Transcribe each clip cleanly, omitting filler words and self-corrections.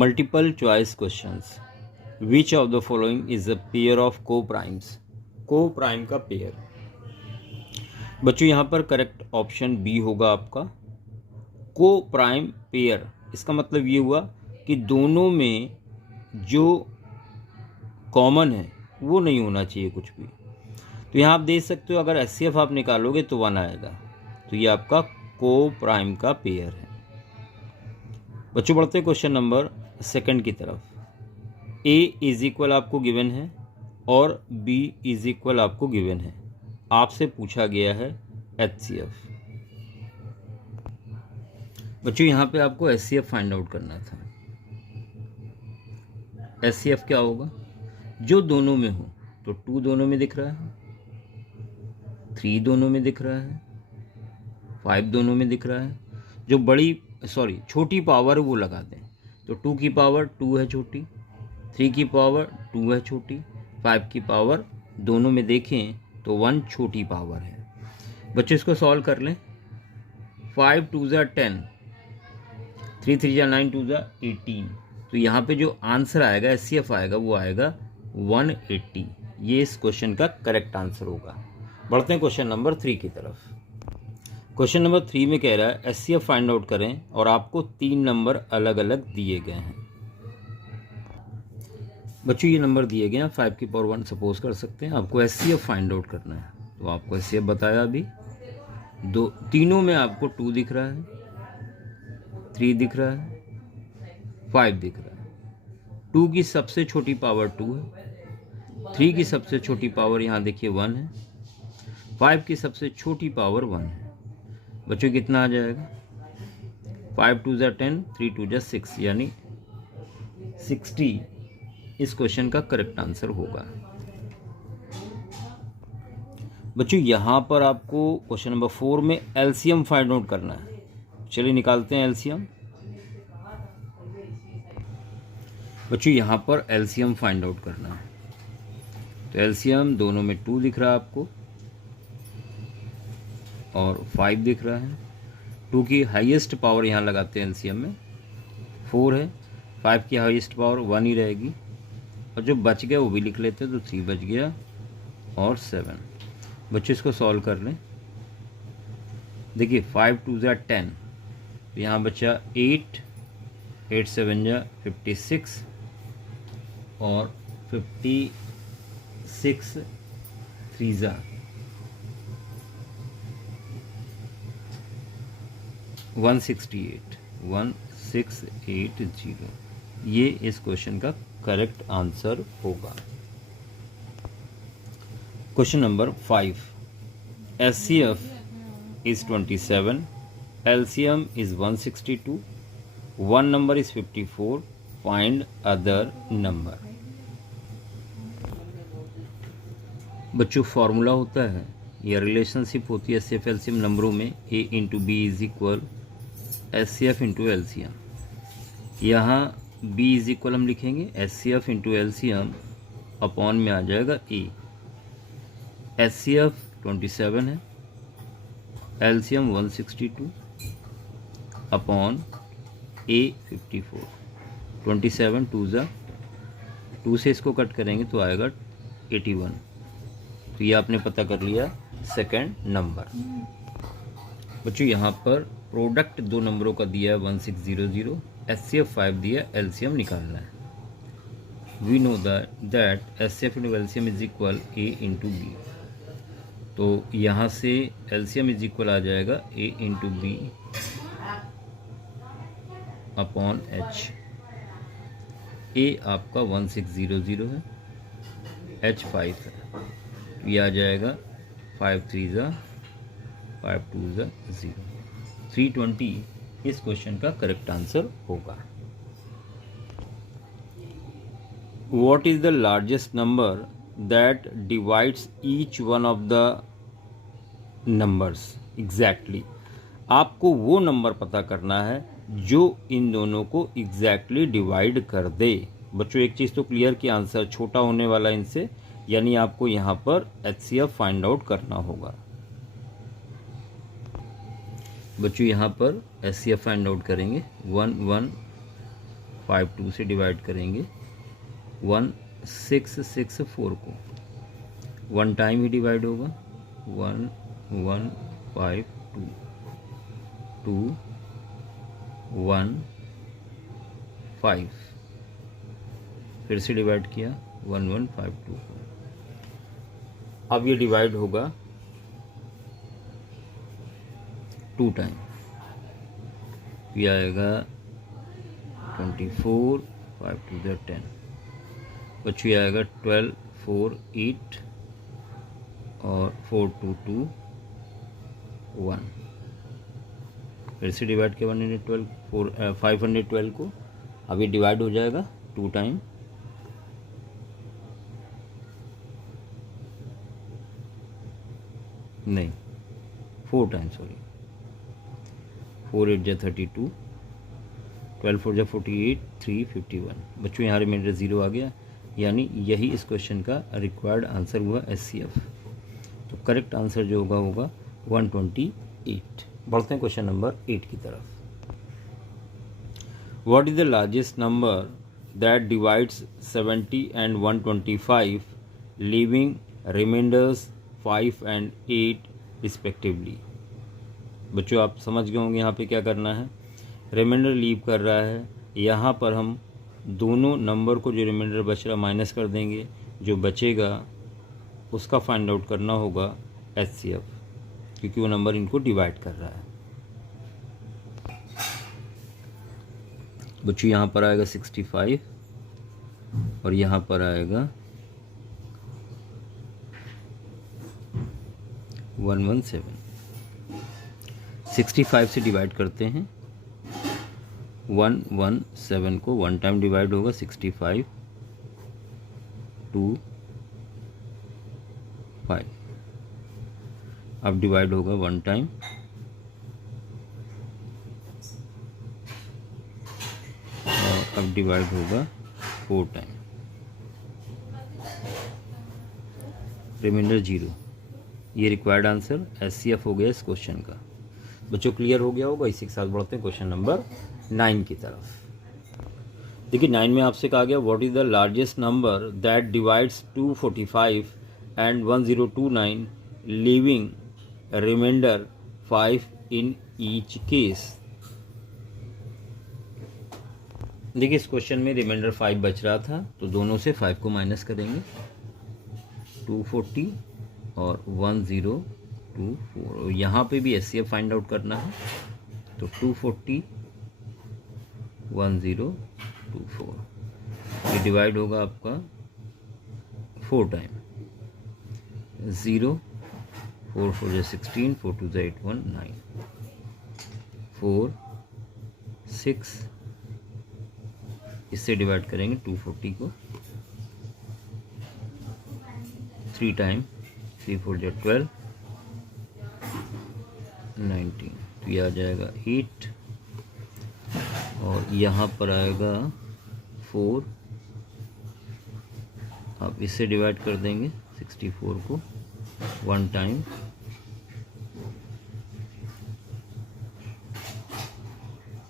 Multiple choice questions. Which of the following is a pair of co-primes? Co-prime का pair बच्चों यहाँ पर correct option B होगा आपका को-प्राइम पेयर। इसका मतलब ये हुआ कि दोनों में जो कॉमन है वो नहीं होना चाहिए कुछ भी। तो यहाँ आप देख सकते हो अगर HCF आप निकालोगे तो 1 आएगा, तो ये आपका को-प्राइम का पेयर है। बच्चों बढ़ते हैं क्वेश्चन नंबर सेकंड की तरफ। A इज इक्वल आपको गिवन है और B इज इक्वल आपको गिवन है। आपसे पूछा गया है HCF। बच्चों यहाँ पे आपको HCF फाइंड आउट करना था। HCF क्या होगा? जो दोनों में हो, तो 2 दोनों में दिख रहा है, 3 दोनों में दिख रहा है, 5 दोनों में दिख रहा है। जो छोटी पावर वो लगा दें, तो 2 की पावर 2 है छोटी, 3 की पावर 2 है छोटी, 5 की पावर दोनों में देखें तो 1 छोटी पावर है। बच्चों इसको सॉल्व कर लें। 5 2 ज़ा 10, 3 3 ज़ा 9, 2 ज़ा 18। तो यहाँ पे जो आंसर आएगा HCF आएगा वो आएगा 180। ये इस क्वेश्चन का करेक्ट आंसर होगा। बढ़ते हैं क्वेश्चन नंबर 3 की तरफ। क्वेश्चन नंबर 3 में कह रहा है HCF फाइंड आउट करें और आपको 3 नंबर अलग अलग दिए गए हैं। बच्चों ये नंबर दिए गए हैं, 5 की पावर 1 सपोज कर सकते हैं। आपको HCF फाइंड आउट करना है, तो आपको HCF बताया अभी। तीनों में आपको 2 दिख रहा है, 3 दिख रहा है, 5 दिख रहा है। 2 की सबसे छोटी पावर 2 है, 3 की सबसे छोटी पावर यहाँ देखिए 1 है, 5 की सबसे छोटी पावर 1 है। बच्चों कितना आ जाएगा? 5 2 ज़ा 10, 3 2 ज़ा 6, यानी 60 इस क्वेश्चन का करेक्ट आंसर होगा। बच्चों यहाँ पर आपको क्वेश्चन नंबर 4 में LCM फाइंड आउट करना है। चलिए निकालते हैं LCM। बच्चों यहाँ पर LCM फाइंड आउट करना है, तो LCM दोनों में 2 दिख रहा है आपको और 5 दिख रहा है। 2 की हाईएस्ट पावर यहाँ लगाते हैं LCM में 4 है, 5 की हाईएस्ट पावर 1 ही रहेगी, और जो बच गया वो भी लिख लेते हैं, तो 3 बच गया और 7। बच्चों इसको सॉल्व कर लें। देखिए 5 2 ज़ा 10, तो यहाँ बचा 8, 8 7 ज़ा 56 और 56 3 ज़ा 168, 1680। ये इस क्वेश्चन का करेक्ट आंसर होगा। Question number 5। HCF is 27, LCM is 162, one number is 54, find other number। बच्चों फॉर्मूला होता है या रिलेशनशिप होती है HCF LCM नंबरों में, A into B is equal HCF into LCM। यहाँ B इज इक्वल हम लिखेंगे HCF इंटू LCM अपॉन में आ जाएगा A। HCF 27 है, LCM 162 अपॉन A 54। 27 2 ज़ा 2 से इसको कट करेंगे तो आएगा 81। तो ये आपने पता कर लिया सेकंड नंबर। बच्चों यहाँ पर प्रोडक्ट 2 नंबरों का दिया है 1600, HCF 5 दिया, LCM निकालना है। We know that HCF into LCM is equal A into B. तो यहाँ से LCM इज इक्वल आ जाएगा A into B upon H। A आपका 1600 है, H 5 है, तो ये आ जाएगा 5 3 ज़ा 5 2 ज़ा 0, 320 इस क्वेश्चन का करेक्ट आंसर होगा। What is the largest number that divides each one of the numbers? Exactly, आपको वो नंबर पता करना है जो इन दोनों को एग्जैक्टली डिवाइड कर दे। बच्चों एक चीज़ तो क्लियर कि आंसर छोटा होने वाला इनसे, यानी आपको यहाँ पर HCF फाइंड आउट करना होगा। बच्चों यहाँ पर HCF फाइंड आउट करेंगे 1 1 52 से डिवाइड करेंगे 1664 को, 1 टाइम ही डिवाइड होगा, 1152 2 1 5, फिर से डिवाइड किया 1152 को। अब ये डिवाइड होगा 2 टाइम, ये आएगा 24, 5 2 10, बच्चों ये आएगा 12 4 8 और 4 2 2 1, फिर से डिवाइड किया 512 को। अब ये डिवाइड हो जाएगा 2 टाइम, नहीं 4 टाइम, सॉरी 4 8 जा 32, 12 4 जा 48, 3 51। बच्चों यहाँ रिमाइंडर 0 आ गया, यानी यही इस क्वेश्चन का रिक्वायर्ड आंसर हुआ SCF। तो करेक्ट आंसर जो होगा 128। बढ़ते हैं क्वेश्चन नंबर 8 की तरफ। What is the largest number that divides 70 and 125 leaving remainders 5 and 8 respectively. बच्चों आप समझ गए होंगे यहाँ पे क्या करना है, रिमाइंडर लीव कर रहा है, यहाँ पर हम दोनों नंबर को जो रिमाइंडर बच रहा माइनस कर देंगे, जो बचेगा उसका फाइंड आउट करना होगा HCF, क्योंकि वो नंबर इनको डिवाइड कर रहा है। बच्चों यहाँ पर आएगा 65 और यहाँ पर आएगा 117। 65 से डिवाइड करते हैं 117 को, 1 टाइम डिवाइड होगा 65 2 5, अब डिवाइड होगा 1 टाइम, और अब डिवाइड होगा 4 टाइम, रिमाइंडर 0। ये रिक्वायर्ड आंसर SCF हो गया इस क्वेश्चन का। बच्चों क्लियर हो गया होगा। इसी के साथ बढ़ते हैं क्वेश्चन नंबर 9 की तरफ। देखिए 9 में आपसे कहा गया what is the largest number that divides 245 and 1029 leaving remainder 5 in each case. देखिए इस क्वेश्चन में रिमाइंडर 5 बच रहा था, तो दोनों से 5 को माइनस करेंगे, 240 और 1024। यहाँ पे भी SCF फाइंड आउट करना है, तो 240 1024, ये डिवाइड होगा आपका 4 टाइम, 0 4 4 जा 16, 4 2 जा 8 1 9, 4 6, इससे डिवाइड करेंगे 240 को, 3 टाइम, 3 4 जा 12 19, तो ये आ जाएगा 8 और यहाँ पर आएगा 4, आप इससे डिवाइड कर देंगे 64 को, 1 टाइम,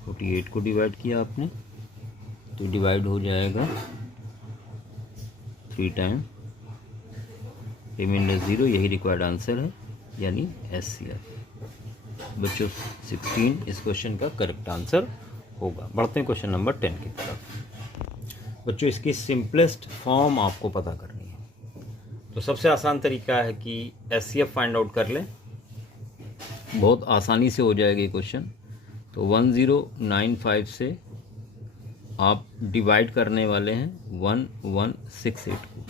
48 को डिवाइड किया आपने, तो डिवाइड हो जाएगा 3 टाइम, रिमाइंडर 0। यही रिक्वायर्ड आंसर है, यानी SCF। बच्चों 16 इस क्वेश्चन का करेक्ट आंसर होगा। बढ़ते हैं क्वेश्चन नंबर 10 की तरफ। बच्चों इसकी सिंपलेस्ट फॉर्म आपको पता करनी है, तो सबसे आसान तरीका है कि SCF फाइंड आउट कर लें, बहुत आसानी से हो जाएगा ये क्वेश्चन। तो 1095 से आप डिवाइड करने वाले हैं 1168 को,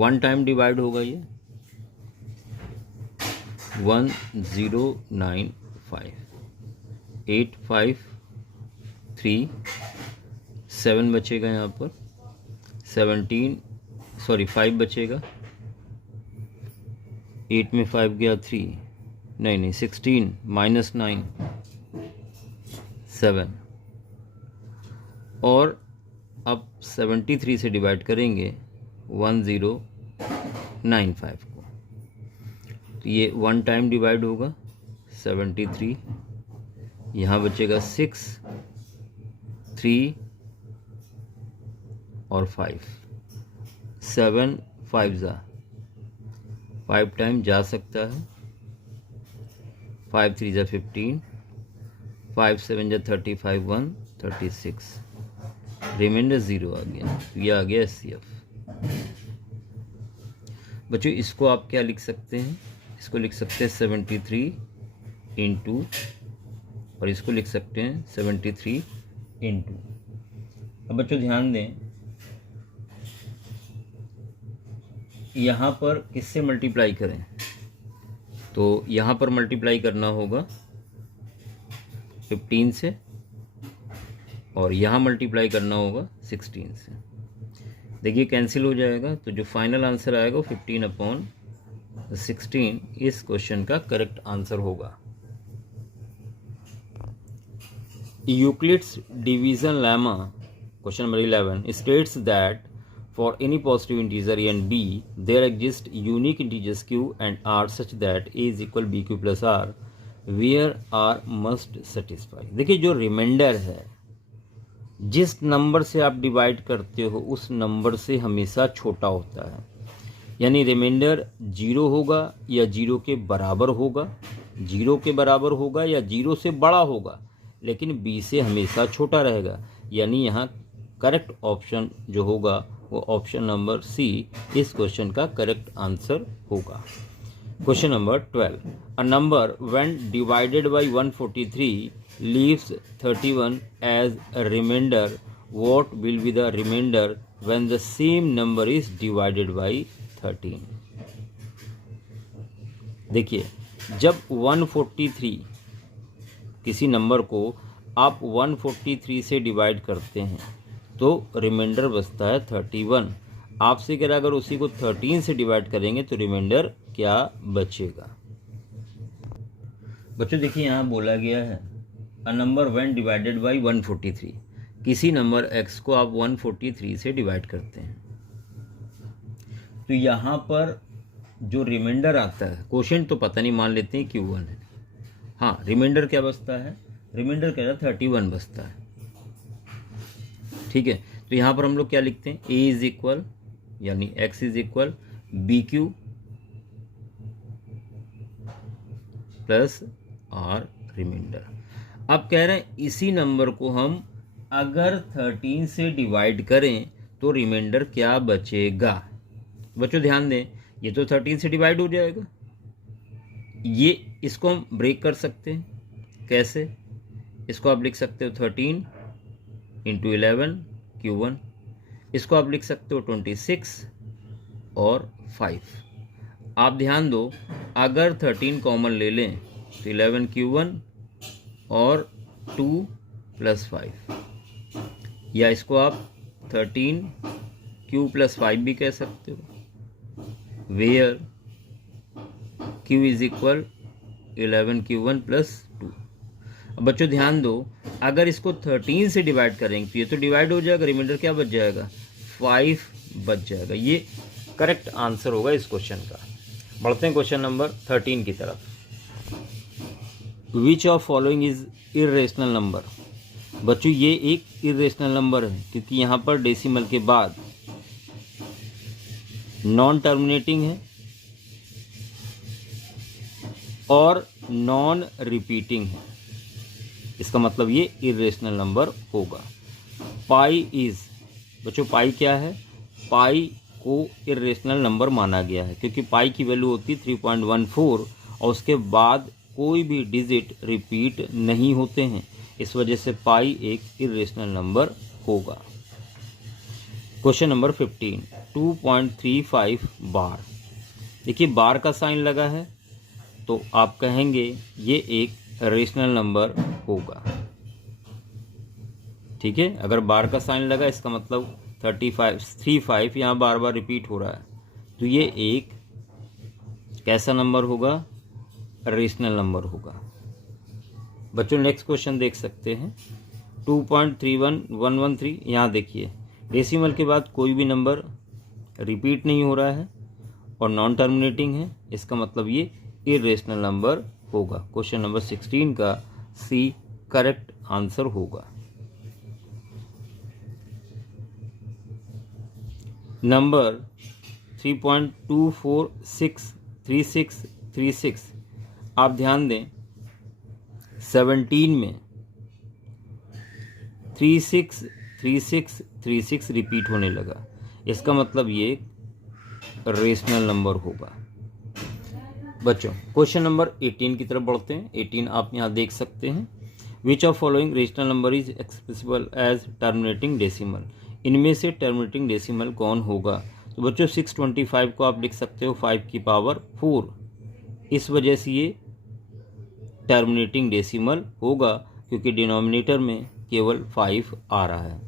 1 टाइम डिवाइड होगा ये 1095, 8 5 3 7 बचेगा यहाँ पर, 5 बचेगा, 8 में 5 गया 3, नहीं 16 माइनस 9 7, और अब 73 से डिवाइड करेंगे 1095 को, तो ये 1 टाइम डिवाइड होगा 73, यहाँ बचेगा 6 3 और 5, 7 5 जा 5 टाइम जा सकता है, 5 3 जा 15, 5 7 जा 35, 1 36, रिमाइंडर 0 आ गया। तो ये आ गया SCF। बच्चों इसको आप क्या लिख सकते हैं, इसको लिख सकते हैं 73 इंटू, और इसको लिख सकते हैं 73 इंटू। अब बच्चों ध्यान दें, यहाँ पर किससे मल्टीप्लाई करें, तो यहाँ पर मल्टीप्लाई करना होगा 15 से, और यहाँ मल्टीप्लाई करना होगा 16 से। देखिए कैंसिल हो जाएगा, तो जो फाइनल आंसर आएगा वो 15/16 इस क्वेश्चन का करेक्ट आंसर होगा। Euclid's division lemma question number 11 states that for any positive integer a and b there exist unique integers q and r such that a is equal bq plus r where r must satisfy। देखिए जो reminder है, जिस number से आप divide करते हो उस number से हमेशा छोटा होता है, यानी रिमाइंडर 0 होगा या 0 के बराबर होगा, 0 के बराबर होगा या 0 से बड़ा होगा, लेकिन b से हमेशा छोटा रहेगा। यानी यहाँ करेक्ट ऑप्शन जो होगा वो ऑप्शन नंबर सी इस क्वेश्चन का करेक्ट आंसर होगा। Question number 12, a number when divided by 143 leaves 31 as a remainder, what will be the remainder when the same number is divided by 13। देखिए जब 143 किसी number को आप 143 से डिवाइड करते हैं तो रिमाइंडर बचता है 31। आपसे कह रहा अगर उसी को 13 से डिवाइड करेंगे तो रिमाइंडर क्या बचेगा। बच्चों देखिए यहाँ बोला गया है अ नंबर व्हेन डिवाइडेड बाय 143, किसी नंबर x को आप 143 से डिवाइड करते हैं, तो यहाँ पर जो रिमाइंडर आता है, क्वोशिएंट तो पता नहीं, मान लेते हैं Q1 है, हाँ रिमाइंडर क्या बचता है, रिमाइंडर कह रहा 31 बचता है। ठीक है, तो यहाँ पर हम लोग क्या लिखते हैं, a इज इक्वल यानी x is equal BQ plus R remainder. अब कह रहे हैं इसी नंबर को हम अगर 13 से डिवाइड करें तो रिमाइंडर क्या बचेगा। बच्चों ध्यान दें, ये तो 13 से डिवाइड हो जाएगा, ये इसको हम ब्रेक कर सकते हैं। कैसे, इसको आप लिख सकते हो 13 इंटू 11 Q1, इसको आप लिख सकते हो 26 और 5। आप ध्यान दो, अगर 13 कॉमन ले लें तो 11 Q1 और 2 प्लस 5, या इसको आप 13 Q प्लस 5 भी कह सकते हो, where Q is equal 11 Q1 plus 2। अब बच्चों ध्यान दो, अगर इसको 13 से डिवाइड करेंगे तो ये तो डिवाइड हो जाएगा, रिमाइंडर क्या बच जाएगा, 5 बच जाएगा। ये करेक्ट आंसर होगा इस क्वेश्चन का। बढ़ते हैं क्वेश्चन नंबर 13 की तरफ। विच of following is irrational number. बच्चों ये एक इर्रेशनल नंबर है क्योंकि यहाँ पर डेसिमल के बाद नॉन टर्मिनेटिंग है और नॉन रिपीटिंग है, इसका मतलब ये इर्रेशनल नंबर होगा। पाई इज, बच्चों पाई क्या है, पाई को इर्रेशनल नंबर माना गया है क्योंकि पाई की वैल्यू होती है 3.14 और उसके बाद कोई भी डिजिट रिपीट नहीं होते हैं, इस वजह से पाई एक इर्रेशनल नंबर होगा। क्वेश्चन नंबर 15, 2.35 बार। देखिए बार का साइन लगा है तो आप कहेंगे ये एक रेशनल नंबर होगा। ठीक है, अगर बार का साइन लगा इसका मतलब 35 यहाँ बार बार रिपीट हो रहा है, तो ये एक कैसा नंबर होगा, रेशनल नंबर होगा। बच्चों नेक्स्ट क्वेश्चन देख सकते हैं 2.31113। यहाँ देखिए डेसिमल के बाद कोई भी नंबर रिपीट नहीं हो रहा है और नॉन टर्मिनेटिंग है, इसका मतलब ये इर्रेशनल नंबर होगा। क्वेश्चन नंबर 16 का सी करेक्ट आंसर होगा। नंबर 3.2463636, आप ध्यान दें 17 में 363636 रिपीट होने लगा। इसका मतलब ये रेशनल नंबर होगा। बच्चों क्वेश्चन नंबर 18 की तरफ बढ़ते हैं। 18 आप यहाँ देख सकते हैं। Which of following rational number is expressible as terminating decimal, इनमें से टर्मिनेटिंग डेसिमल कौन होगा? तो बच्चों 625 को आप लिख सकते हो 5 की पावर 4, इस वजह से ये टर्मिनेटिंग डेसिमल होगा क्योंकि डिनोमिनेटर में केवल 5 आ रहा है।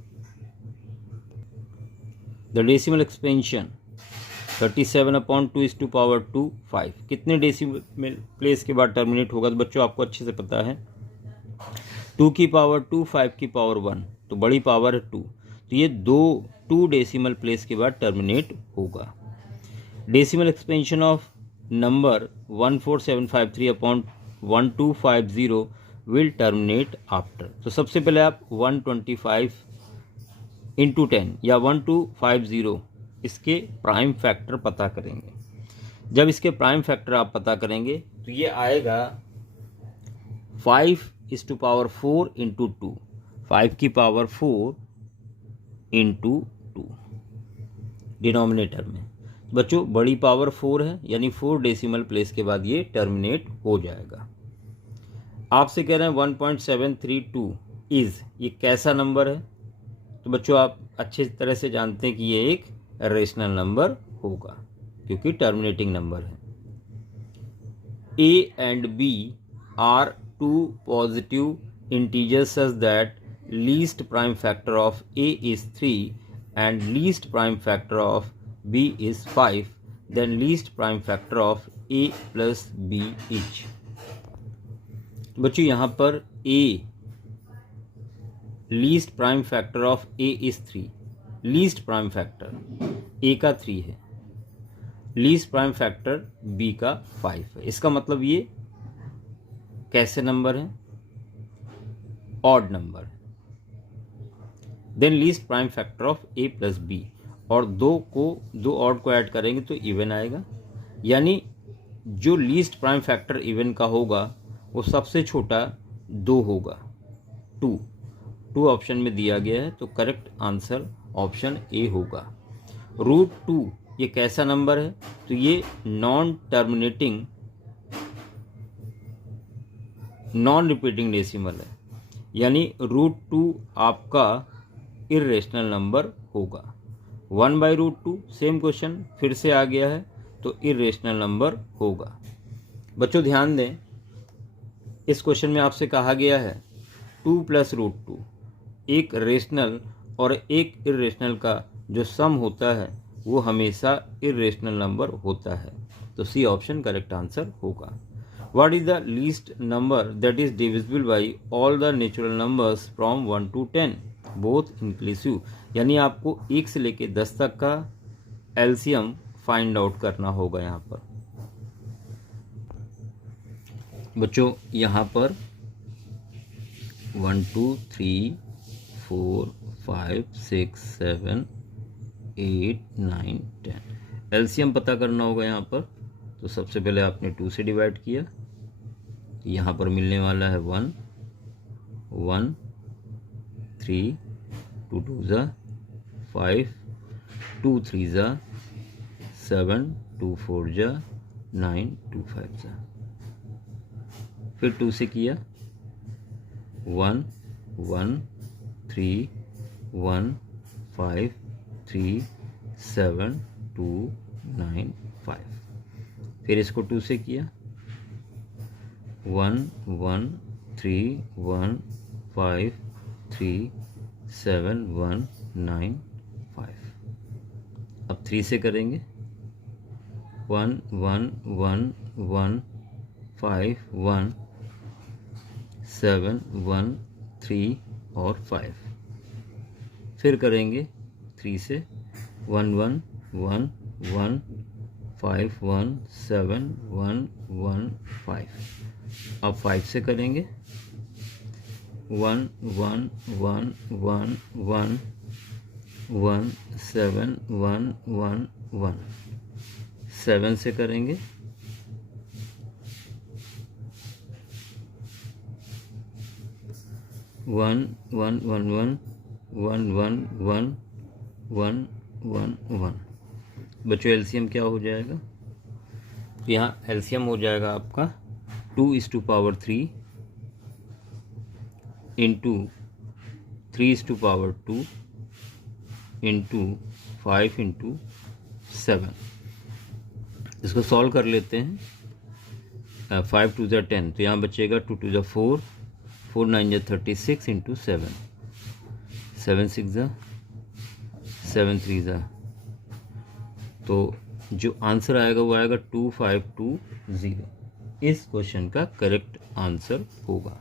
The decimal expansion 37/2 is to power 2 5, कितने डेसिमल प्लेस के बाद टर्मिनेट होगा? तो बच्चों आपको अच्छे से पता है 2 की पावर 2 5 की पावर 1, तो बड़ी पावर है 2, तो ये 2 डेसिमल प्लेस के बाद टर्मिनेट होगा। Decimal expansion of number 14753/1250 will terminate after. तो सबसे पहले आप 125 इंटू 10 या 1250 इसके प्राइम फैक्टर पता करेंगे। जब इसके प्राइम फैक्टर आप पता करेंगे तो ये आएगा 5/4 इंटू 2, 5 की पावर 4 इंटू 2 डिनोमिनेटर में। बच्चों बड़ी पावर 4 है, यानी 4 डेसिमल प्लेस के बाद ये टर्मिनेट हो जाएगा। आपसे कह रहे हैं 1.732 इज, ये कैसा नंबर है? तो बच्चों आप अच्छे तरह से जानते हैं कि ये एक रेशनल नंबर होगा क्योंकि टर्मिनेटिंग नंबर है। A and B are 2 positive integers such that least prime factor of A is 3 and least prime factor of B is 5, then least prime factor of A plus B is. बच्चों यहाँ पर A least prime factor of A is 3, least prime factor A का 3 है, least prime factor B का 5 है। इसका मतलब ये कैसे नंबर है? ऑड नंबर है। Then least prime factor of A plus b, और दो ऑड को ऐड करेंगे तो इवन आएगा, यानी जो लीस्ट प्राइम फैक्टर इवन का होगा वो सबसे छोटा 2 होगा, 2 ऑप्शन में दिया गया है, तो करेक्ट आंसर ऑप्शन ए होगा। √2 ये कैसा नंबर है? तो ये non terminating non repeating decimal है, यानी √2 आपका इर्रेशनल नंबर होगा। 1/√2 सेम क्वेश्चन फिर से आ गया है, तो इर्रेशनल नंबर होगा। बच्चों ध्यान दें, इस क्वेश्चन में आपसे कहा गया है 2 + √2, एक रेशनल और एक इर्रेशनल का जो सम होता है वो हमेशा इर्रेशनल नंबर होता है, तो सी ऑप्शन करेक्ट आंसर होगा। What is the least number that is divisible by all the natural numbers from 1 to 10 both inclusive, यानी आपको 1 से लेकर 10 तक का एलसीएम फाइंड आउट करना होगा। यहाँ पर बच्चों यहाँ पर 1 2 3 4 5 6 7 8 9 10 एलसीएम पता करना होगा यहाँ पर। तो सबसे पहले आपने 2 से डिवाइड किया, तो यहाँ पर मिलने वाला है 1 1 3 2 2 ज़ा 5 2 3 ज़ा 7 2 4 ज़ा 9 2 5 ज़ा, फिर 2 से किया 1 1 3 1 5 3 7 2 9 5, फिर इसको 2 से किया 1 1 3 1 5 3 7 1 9 5। अब 3 से करेंगे 1 1 1 1 5 1 7 1 3 और 5, फिर करेंगे 3 से 1 1 1 1 5 1 7 1 1 5। अब 5 से करेंगे 1 1 1 1 1 1 7 1 1 1, 7 से करेंगे, 1 1 1 1 1 1 1 1 1 1। बच्चों एलसीएम क्या हो जाएगा? तो यहाँ एलसीएम हो जाएगा आपका 2:3 इंटू 3:2 इंटू 5 इंटू 7। इसको सॉल्व कर लेते हैं। 5 2 ज़ा 10, तो यहाँ बचेगा 2 2 ज़ा 4, 4 9 ज़ा 36 इंटू 7, 7 6 ज़ा 7 3 ज़ा। तो जो आंसर आएगा वो आएगा 2520। इस क्वेश्चन का करेक्ट आंसर होगा।